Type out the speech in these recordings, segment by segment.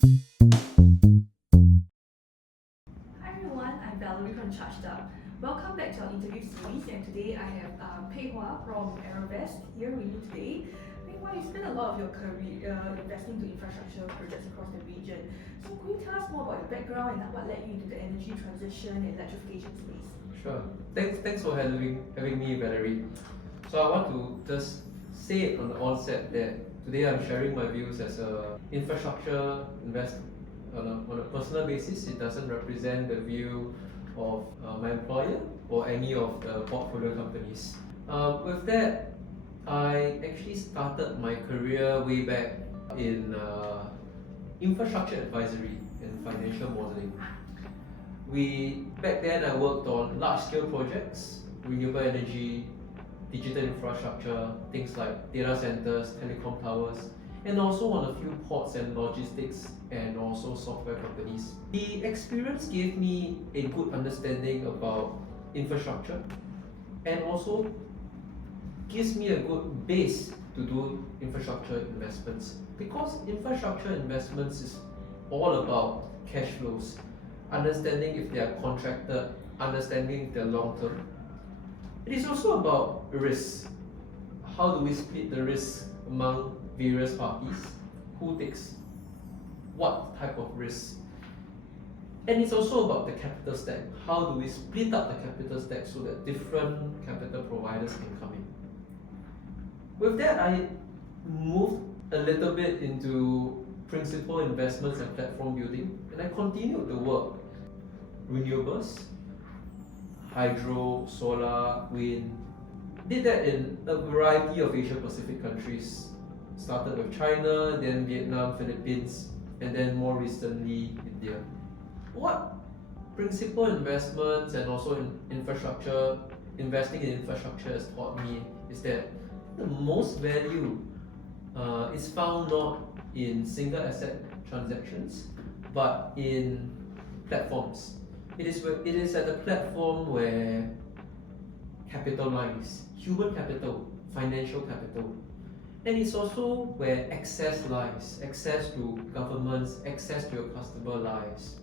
Hi everyone, I'm from ChargedUp. Welcome back to our interview series, and today I have Pei Hua from Aerovest here with you today. Pei Hua, you spent a lot of your career investing into infrastructure projects across the region. So could you tell us more about your background and what led you into the energy transition and electrification space? Sure. Thanks for having me, Valerie. So I want to just say it on the onset that today I'm sharing my views as a infrastructure investor on a personal basis. It doesn't represent the view of my employer or any of the portfolio companies. With that, I actually started my career way back in infrastructure advisory and financial modeling. Back then I worked on large scale projects, renewable energy, digital infrastructure, things like data centers, telecom towers, and also on a few ports and logistics and also software companies. The experience gave me a good understanding about infrastructure and also gives me a good base to do infrastructure investments, because infrastructure investments is all about cash flows, understanding if they are contracted, understanding if they're long term. It is also about risk. How do we split the risk among various parties? Who takes what type of risk? And it's also about the capital stack. How do we split up the capital stack so that different capital providers can come in? With that, I moved a little bit into principal investments and platform building, and I continued the work. Renewables, hydro, solar, wind. Did that in a variety of Asia Pacific countries. Started with China, then Vietnam, Philippines, and then more recently India. What principal investments and also investing in infrastructure has taught me is that the most value is found not in single asset transactions, but in platforms. It is at the platform where capital lies, human capital, financial capital. And it's also where access lies, access to governments, access to your customer lies.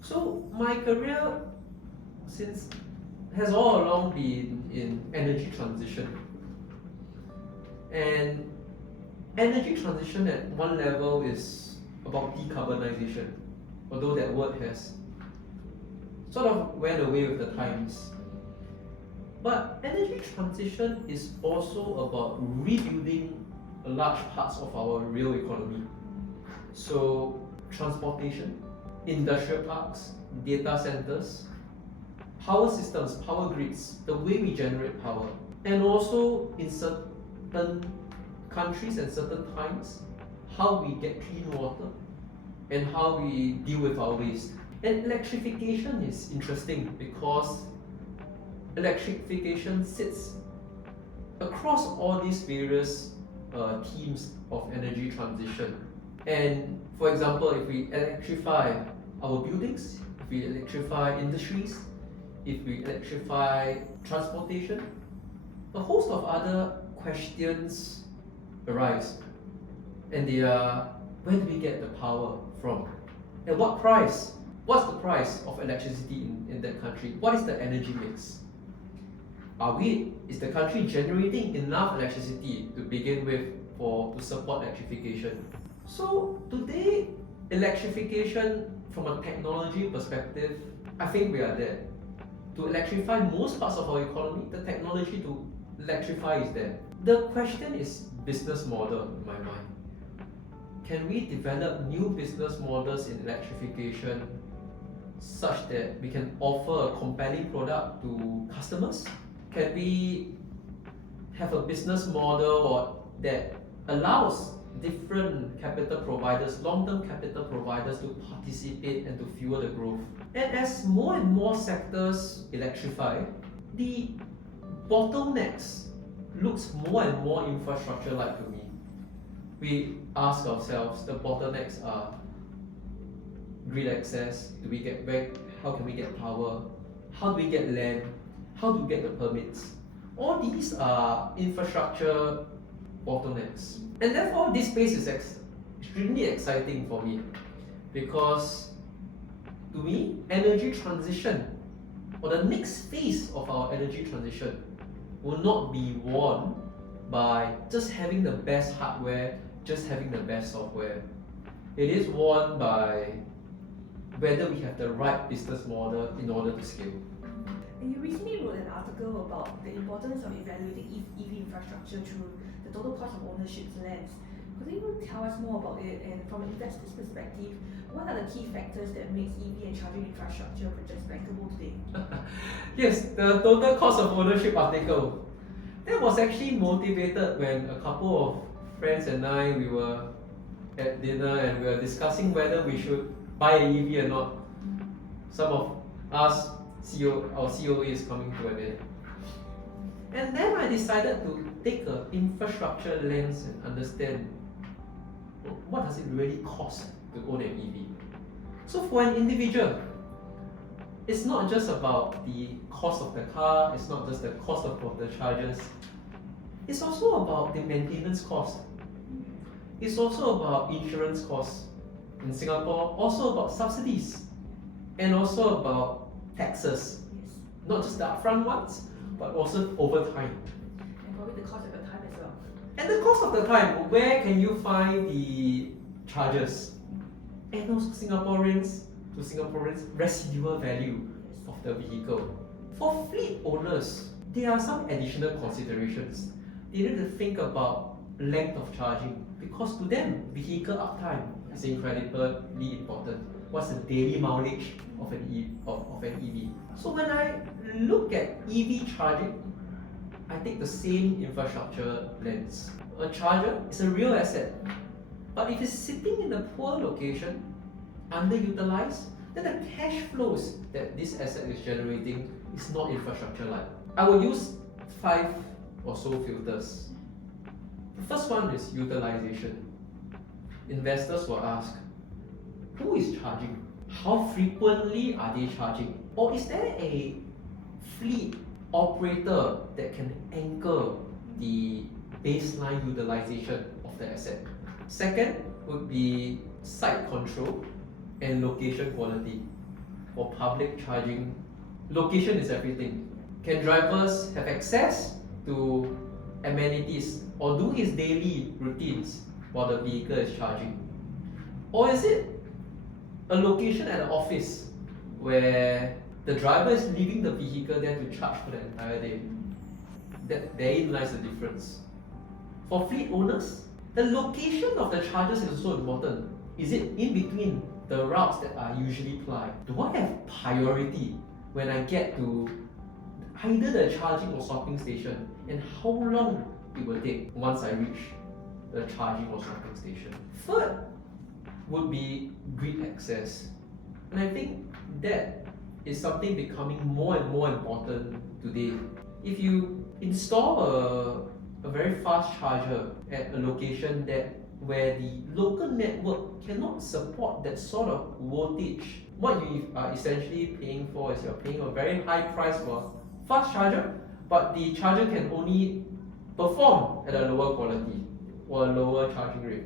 So my career since has all along been in energy transition. And energy transition at one level is about decarbonization, although that word has sort of went away with the times. But energy transition is also about rebuilding large parts of our real economy. So, transportation, industrial parks, data centers, power systems, power grids, the way we generate power, and also in certain countries and certain times, how we get clean water and how we deal with our waste. And electrification is interesting because electrification sits across all these various themes of energy transition. And for example, if we electrify our buildings, if we electrify industries, if we electrify transportation, a host of other questions arise. And they are, where do we get the power from? At what price? What's the price of electricity in that country? What is the energy mix? Is the country generating enough electricity to begin with to support electrification? So today, electrification from a technology perspective, I think we are there. To electrify most parts of our economy, the technology to electrify is there. The question is business model in my mind. Can we develop new business models in electrification such that we can offer a compelling product to customers? Can we have a business model that allows different capital providers, long-term capital providers, to participate and to fuel the growth? And as more and more sectors electrify, the bottlenecks looks more and more infrastructure-like to me. We ask ourselves, the bottlenecks are grid access. How can we get power? How do we get land? How do we get the permits? All these are infrastructure bottlenecks. And therefore, this space is extremely exciting for me, because to me, energy transition, or the next phase of our energy transition, will not be won by just having the best hardware, just having the best software. It is won by whether we have the right business model in order to scale. And you recently wrote an article about the importance of evaluating EV infrastructure through the total cost of ownership lens. Could you tell us more about it, and from an investor's perspective, what are the key factors that makes EV and charging infrastructure projects bankable today? Yes, the total cost of ownership article. That was actually motivated when a couple of friends and I, we were at dinner and we were discussing whether we should buy an EV or not. Some of us, our COA is coming to an end. And then I decided to take an infrastructure lens and understand what does it really cost to own an EV. So for an individual, it's not just about the cost of the car, it's not just the cost of the chargers, it's also about the maintenance cost. It's also about insurance costs in Singapore, also about subsidies, and also about taxes. Yes. Not just the upfront ones, but also over time. And probably the cost of your time as well. And the cost of the time, where can you find the charges? And also Singaporeans residual value of the vehicle. For fleet owners, there are some additional considerations. They need to think about length of charging, because to them, vehicle uptime is incredibly important. What's the daily mileage of an EV? So when I look at EV charging, I take the same infrastructure lens. A charger is a real asset, but if it's sitting in a poor location, underutilized, then the cash flows that this asset is generating is not infrastructure-like. I will use 5 or so filters. The first one is utilization. Investors will ask, who is charging? How frequently are they charging? Or is there a fleet operator that can anchor the baseline utilization of the asset? Second would be site control and location quality. For public charging, location is everything. Can drivers have access to amenities or do his daily routines while the vehicle is charging? Or is it a location at an office where the driver is leaving the vehicle there to charge for the entire day? Therein lies the difference. For fleet owners, the location of the chargers is also important. Is it in between the routes that are usually plied? Do I have priority when I get to either the charging or swapping station, and how long it will take once I reach the charging or swapping station? Third would be grid access. And I think that is something becoming more and more important today. If you install a very fast charger at a location where the local network cannot support that sort of voltage, what you are essentially paying for is you're paying a very high price for a fast charger, but the charger can only perform at a lower quality or a lower charging rate.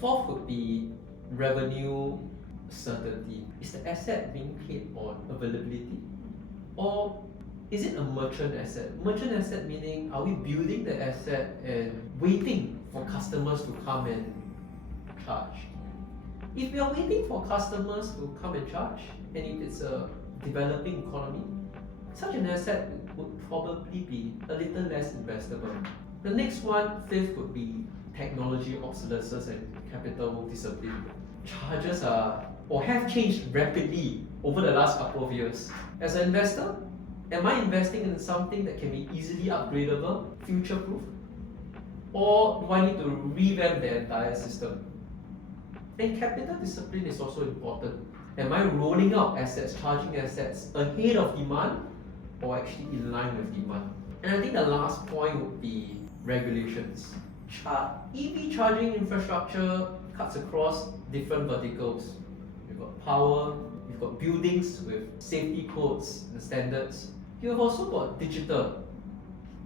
Fourth would be revenue certainty. Is the asset being paid on availability, or is it a merchant asset? Merchant asset meaning, are we building the asset and waiting for customers to come and charge? If we are waiting for customers to come and charge, and if it's a developing economy, such an asset would probably be a little less investable. The next one, fifth, would be technology obsolescence and capital discipline. Charges are or have changed rapidly over the last couple of years. As an investor, am I investing in something that can be easily upgradable, future-proof? Or do I need to revamp the entire system? And capital discipline is also important. Am I rolling out assets, charging assets ahead of demand, or actually in line with demand? And I think the last point would be regulations. EV charging infrastructure cuts across different verticals. We've got power, we've got buildings with safety codes and standards. You've also got digital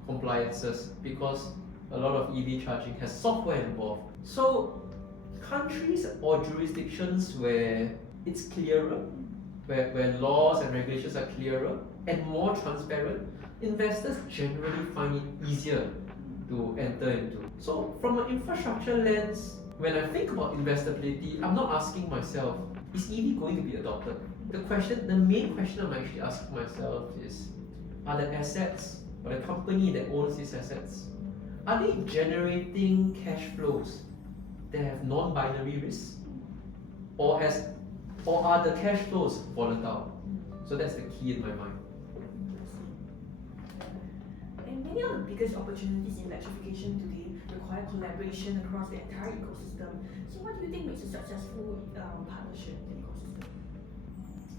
compliances, because a lot of EV charging has software involved. So countries or jurisdictions where it's clearer, where laws and regulations are clearer and more transparent, investors generally find it easier to enter into. So from an infrastructure lens, when I think about investability, I'm not asking myself, is EV going to be adopted? The main question I'm actually asking myself is, are the assets or the company that owns these assets, are they generating cash flows that have non-binary risks? Or are the cash flows volatile? So that's the key in my mind. And many of the biggest opportunities in electrification today require collaboration across the entire ecosystem. So what do you think makes a successful partnership in the ecosystem?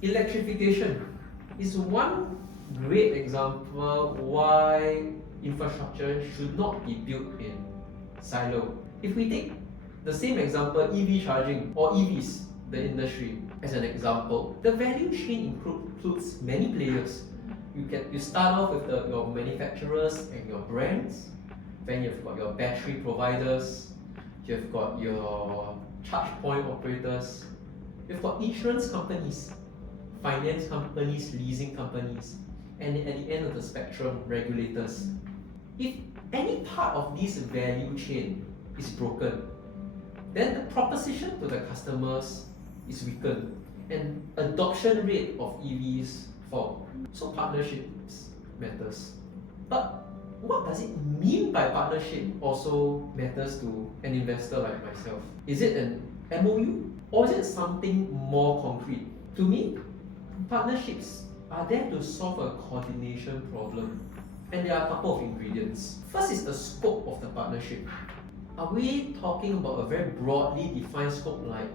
Electrification is one great example why infrastructure should not be built in silo. If we take the same example, EV charging or EVs, the industry, as an example, the value chain includes many players. You start off with your manufacturers and your brands, then you've got your battery providers, you've got your charge point operators, you've got insurance companies, finance companies, leasing companies, and at the end of the spectrum, regulators. If any part of this value chain is broken, then the proposition to the customers is weakened and adoption rate of EVs fall. So partnerships matters. But what does it mean by partnership also matters to an investor like myself? Is it an MOU or is it something more concrete? To me, partnerships are there to solve a coordination problem, and there are a couple of ingredients. First is the scope of the partnership. Are we talking about a very broadly defined scope like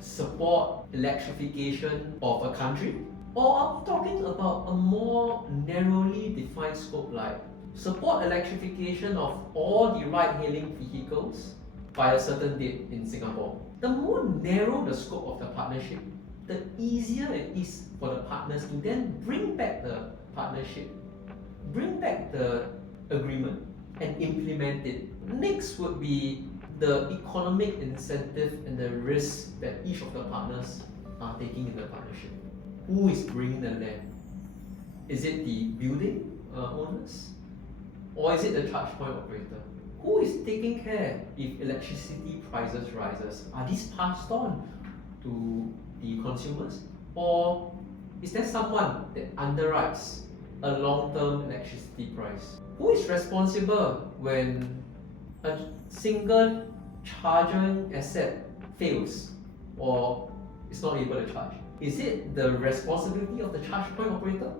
support electrification of a country? Or are we talking about a more narrowly defined scope like support electrification of all the ride-hailing vehicles by a certain date in Singapore? The more narrow the scope of the partnership, the easier it is for the partners to then bring back the partnership, bring back the agreement and implement it. Next would be the economic incentive and the risk that each of the partners are taking in the partnership. Who is bringing the land? Is it the building owners? Or is it the charge point operator? Who is taking care if electricity prices rises? Are these passed on to the consumers? Or is there someone that underwrites a long-term electricity price? Who is responsible when a single charging asset fails or is not able to charge? Is it the responsibility of the charge point operator?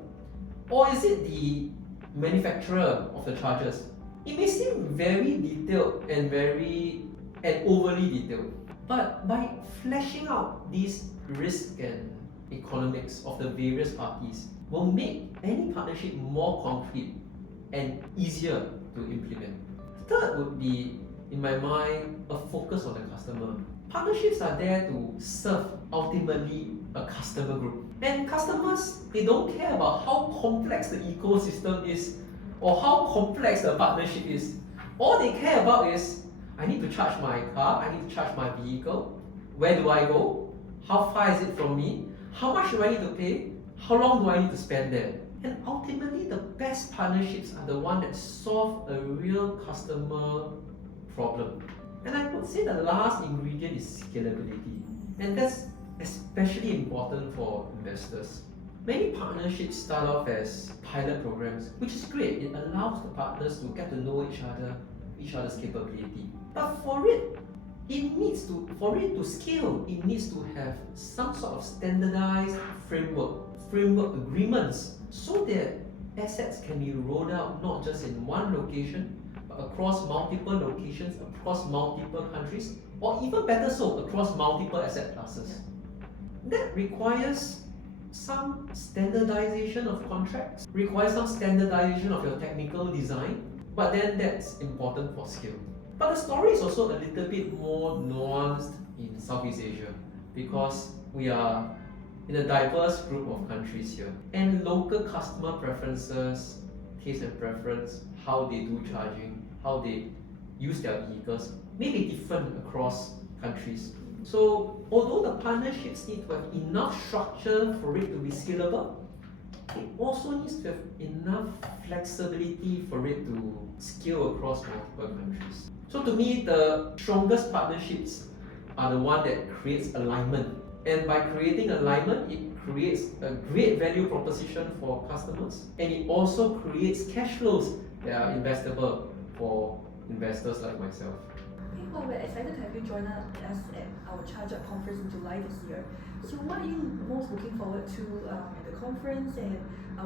Or is it the manufacturer of the chargers? It may seem very detailed and overly detailed, but by fleshing out these risk and economics of the various parties will make any partnership more concrete and easier to implement. Third would be, in my mind, a focus on the customer. Partnerships are there to serve ultimately a customer group. And customers, they don't care about how complex the ecosystem is or how complex the partnership is. All they care about is, I need to charge my car, I need to charge my vehicle. Where do I go? How far is it from me? How much do I need to pay? How long do I need to spend there? And ultimately, the best partnerships are the ones that solve a real customer problem. And I would say the last ingredient is scalability. And that's especially important for investors. Many partnerships start off as pilot programs, which is great. It allows the partners to get to know each other's capability. But for it to scale, it needs to have some sort of standardized framework agreements, so that assets can be rolled out not just in one location, but across multiple locations, across multiple countries, or even better so, across multiple asset classes. That requires some standardization of contracts, requires some standardization of your technical design, but then that's important for scale. But the story is also a little bit more nuanced in Southeast Asia, because we are in a diverse group of countries here, and local customer preferences, taste and preference, how they do charging, how they use their vehicles may be different across countries. So although the partnerships need to have enough structure for it to be scalable, it also needs to have enough flexibility for it to scale across multiple countries. So to me, the strongest partnerships are the one that creates alignment. And by creating alignment, it creates a great value proposition for customers, and it also creates cash flows that are investable for investors like myself. Well, we're excited to have you join us at our ChargedUp conference in July this year. So what are you most looking forward to at the conference, and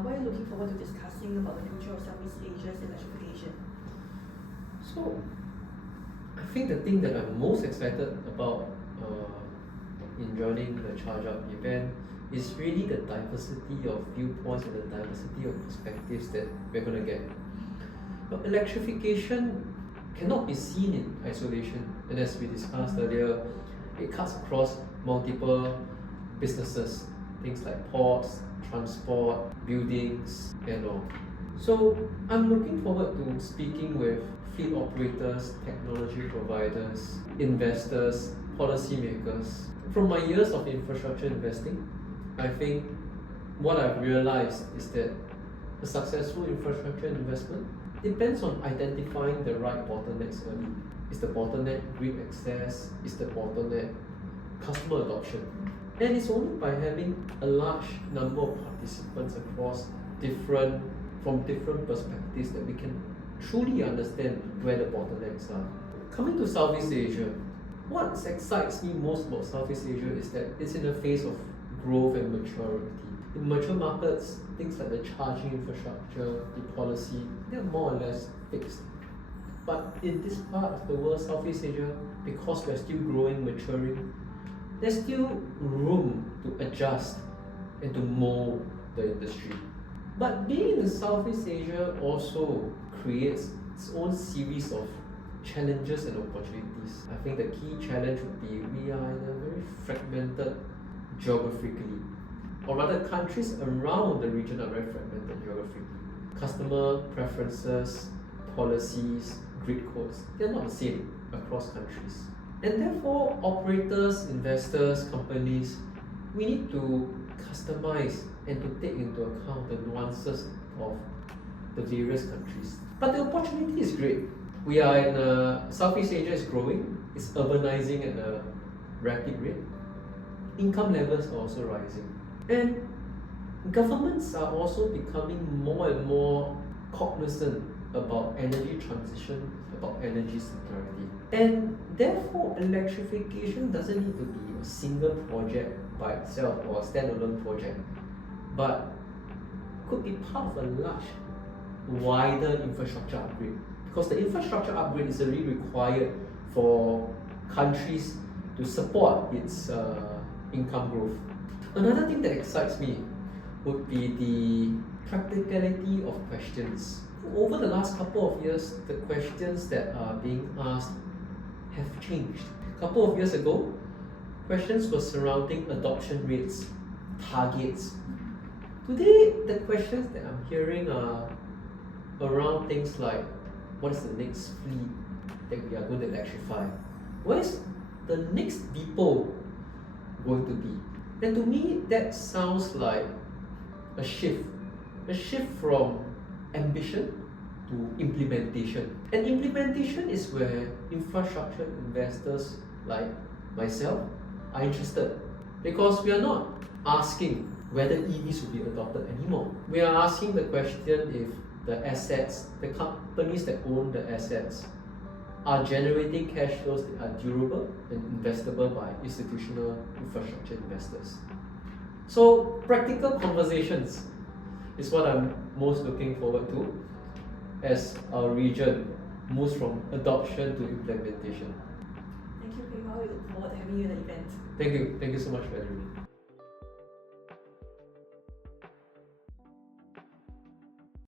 what are you looking forward to discussing about the future of Southeast Asia's electrification? So, I think the thing that I'm most excited about in joining the ChargedUp event is really the diversity of viewpoints and the diversity of perspectives that we're going to get. But electrification cannot be seen in isolation, and as we discussed earlier, it cuts across multiple businesses, things like ports, transport, buildings, and all. So I'm looking forward to speaking with fleet operators, technology providers, investors, policymakers. From my years of infrastructure investing, I think what I've realized is that a successful infrastructure investment depends on identifying the right bottlenecks early. Is the bottleneck grid access? Is the bottleneck customer adoption? And it's only by having a large number of participants from different perspectives that we can truly understand where the bottlenecks are. Coming to Southeast Asia, what excites me most about Southeast Asia is that it's in a phase of growth and maturity. In mature markets, things like the charging infrastructure, the policy, they're more or less fixed. But in this part of the world, Southeast Asia, because we're still growing, maturing, there's still room to adjust and to mold the industry. But being in Southeast Asia also creates its own series of challenges and opportunities. I think the key challenge would be we are in a very fragmented geographically, or rather countries around the region are very fragmented geographically. Customer preferences, policies, grid codes, they're not the same across countries. And therefore, operators, investors, companies, we need to customize and to take into account the nuances of the various countries. But the opportunity is great. We are in Southeast Asia is growing, it's urbanizing at a rapid rate. Income levels are also rising. And governments are also becoming more and more cognizant about energy transition, about energy security. And therefore, electrification doesn't need to be a single project by itself or a standalone project, but could be part of a large, wider infrastructure upgrade. Because the infrastructure upgrade is really required for countries to support its income growth. Another thing that excites me would be the practicality of questions. Over the last couple of years, the questions that are being asked have changed. A couple of years ago, questions were surrounding adoption rates, targets. Today, the questions that I'm hearing are around things like, what is the next fleet that we are going to electrify? Where is the next depot going to be? And to me, that sounds like a shift from ambition to implementation. And implementation is where infrastructure investors like myself are interested, because we are not asking whether EVs will be adopted anymore. We are asking the question if the assets, the companies that own the assets, are generating cash flows that are durable and investable by institutional infrastructure investors. So practical conversations is what I'm most looking forward to as our region moves from adoption to implementation. Thank you, Pei Hua. We look forward to having you at the event. Thank you so much, Valerie.